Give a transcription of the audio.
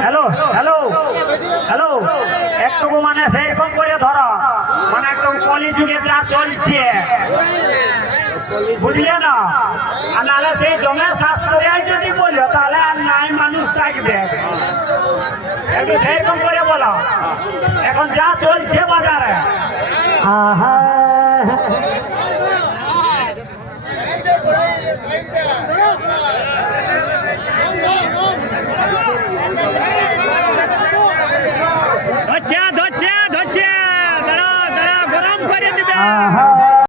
hello hello hello একটু মানে সেইরকম করে ধরো মানে একটু কলিযুগে যা চলছে বুঝলে না আর নাহলে সেই জমে শাস্ত্রিয়ায় যদি বলো তাহলে আর নাই মানুষ থাকবে একটু সেইরকম করে বলো এখন যা চলছে বাজারে ধরছে গরম করে দিবে